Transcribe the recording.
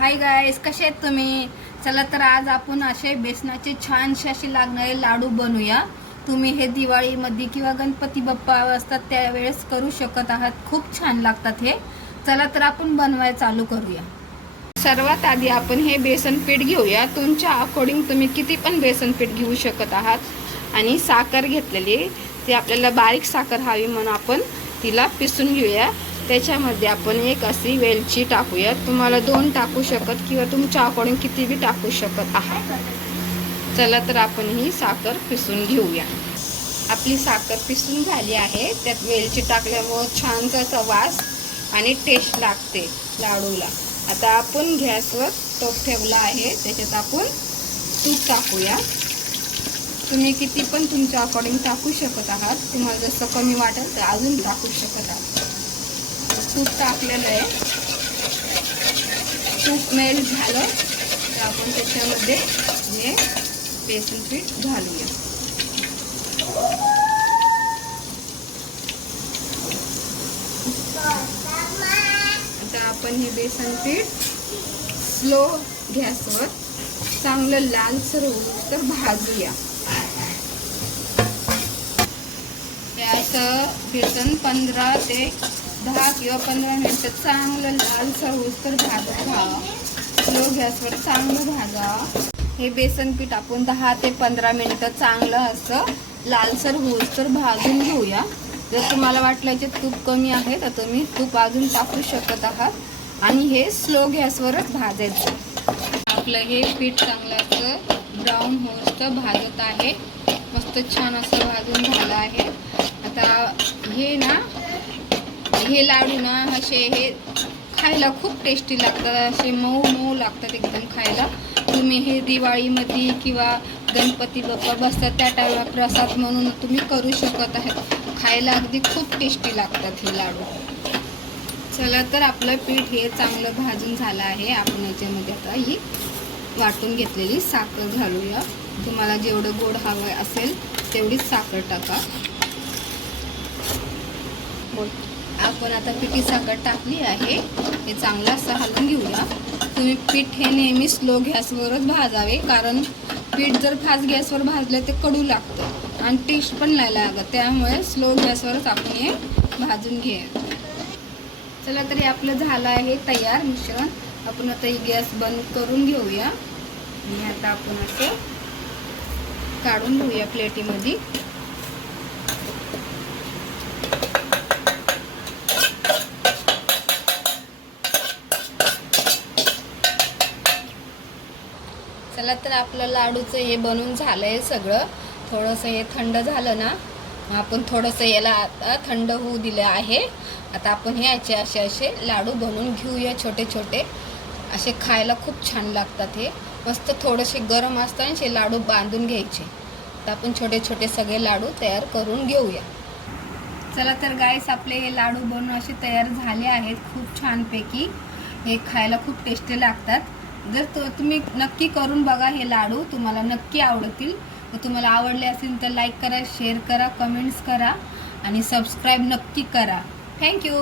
Hi guys, कसे आहेत तुम्ही? चला तर आज आपण असे बेसनाचे छानसे असे लागणारे लाडू बनवूया। तुम्ही हे दिवाळीमध्ये किंवा गणपती बाप्पा असतात त्यावेळेस करू शकत आहात। खूप छान लागतात हे। चला तर आपण बनवायला चालू करूया। सर्वात आधी आपण हे बेसन पीठ घेऊया। तुमच्या अकॉर्डिंग तुम्ही किती पण बेसन पीठ घेऊ शकत आहात। आणि साखर घेतलेली, ती आपल्याला बारीक साखर हवी म्हणून आपण तिला पिसून घेऊया। त्याच्यामध्ये आपण एक अशी वेलची टाकूया। तुम्हाला 2 टाकू शकत किंवा तुमच्या अकॉर्डिंग किती बी टाकू शकत आहात। चला तर आपण ही साखर पिसून घेऊया। आपली साखर पिसून झाली आहे। त्यात वेलची टाकल्यामुळे छानसा वास आणि टेस्ट लागते लाडूला। आता आपण गॅसवर टोप ठेवला आहे, त्याच्यात आपण तूप टाकूया। तुम्ही किती पण तुमच्या अकॉर्डिंग टाकू शकत आहात। तुम्हाला जसं कमी वाटेल तर अजून टाकू शकत आहात। तूप टाकलेलं आहे। तूप मेल्ट झालं तर आपण त्याच्यामध्ये हे बेसन पीठ घालूया। आता आपण हे बेसन पीठ स्लो गॅसवर चांगलं लालसर होऊ तर भाजूया। असं बेसन 15 ते 10 किंवा 15 मिनिटं चांगलं लालसर होऊस तर भाजा। स्लो गॅसवर चांगलं भाजा। हे बेसन पीठ आपण 10 ते 15 मिनिटं चांगलं असं लालसर होऊस तर भाजून घेऊया। जर तुम्हाला वाटलं की तूप कमी आहे तर तुम्ही तूप अजून टाकू शकत आहात। आणि हे स्लो गॅसवरच भाजायचं। आपलं हे पीठ चांगलं असं ब्राऊन होऊस तर भाजत आहे। मस्त छान असं भाजून झालं आहे। आता हे लाडू ना असे हे खायला खूप टेस्टी लागतात। असे मऊ मऊ लागतात एकदम खायला। तुम्ही हे दिवाळीमध्ये किंवा गणपती बाप्पा बसतात त्या टाइमला प्रसाद म्हणून तुम्ही करू शकत आहात। खायला अगदी खूप टेस्टी लागतात हे लाडू। चला तर आपलं पीठ हे चांगलं भाजून झालं आहे। आपण याच्यामध्ये आता ही वाटून घेतलेली साखर घालूया। तुम्हाला जेवढं गोड हवं असेल तेवढीच साखर टाका। आपण आता पिठी साखर टाकली आहे। हे चांगलं असं हलवून घेऊया। तुम्ही पीठ हे नेहमी स्लो गॅसवरच भाजावे, कारण पीठ जर फास्ट गॅसवर भाजले ते कडू लागतं आणि टेस्ट पण नाही लागत। त्यामुळे स्लो गॅसवरच आपण हे भाजून घेऊया। चला तरी आपलं झालं आहे तयार मिश्रण। आपण आता ही गॅस बंद करून घेऊया आणि आता आपण असं काढून घेऊया प्लेटीमध्ये। चला तर आपलं लाडूचं हे बनवून झालंय सगळं। थोडंसं हे थंड झालं ना, आपण थोडंसं याला आता थंड होऊ दिलं आहे। आता आपण हे असे लाडू बनवून घेऊया। छोटे छोटे असे खायला खूप छान लागतात। हे मस्त थोडेसे गरम असताना हे लाडू बांधून घ्यायचे। आता आपण छोटे छोटे सगळे लाडू तयार करून घेऊया। चला तर गाईस, आपले हे लाडू बनवून असे तयार झाले आहेत खूप छानपैकी। हे खायला खूप टेस्टी लागतात। जर तुम्ही नक्की करून बघा, हे लाडू तुम्हाला नक्की आवडतील। तर तुम्हाला आवडले असेल तर लाईक करा, शेअर करा, कमेंट्स करा आणि सबस्क्राईब नक्की करा। थँक्यू।